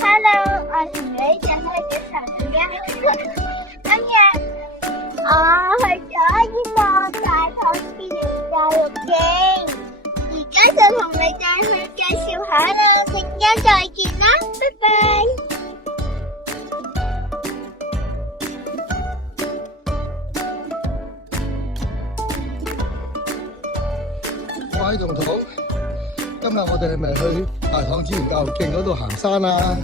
Hello，我同你講開嘅時候點解？今日我去咗呢個大棠自然教育徑，而家就同你哋去介紹下啦。陣間再見啦，拜拜。各位同學，今日我哋係咪去大棠自然教育徑嗰度行山啊？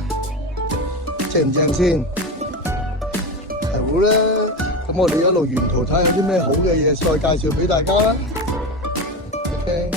正唔正先？係好啦，咁我哋一路沿途睇下有啲咩好嘅嘢，再介紹俾大家啦。OK。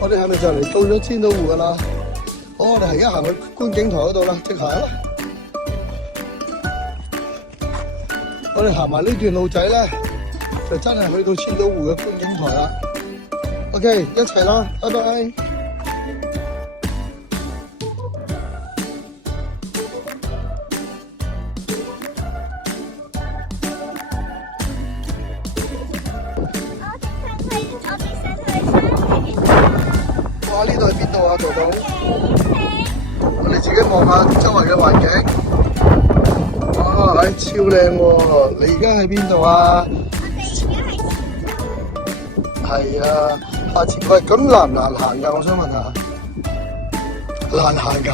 我哋係咪就嚟到咗千島湖噶啦？好，我哋而家行去觀景台嗰度啦，即行啦。我哋行埋呢段路仔咧，就真係去到千島湖嘅觀景台啦。OK， 一齊啦，拜拜。哇！呢度係邊度啊，豆豆？我哋自己望下周圍嘅環境。哇！超靚喎！你而家喺邊度啊？係啊，下次喂，咁難唔難行㗎？我想問下。難行㗎？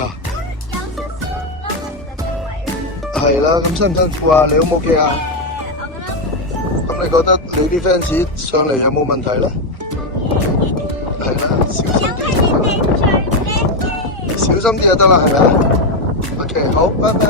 係啦，咁辛唔辛苦啊？你 O 唔 OK 啊？咁你覺得你啲 fans 上嚟有冇問題咧？係啦，小心啲就得啦，係咪啊？OK， 好，拜拜。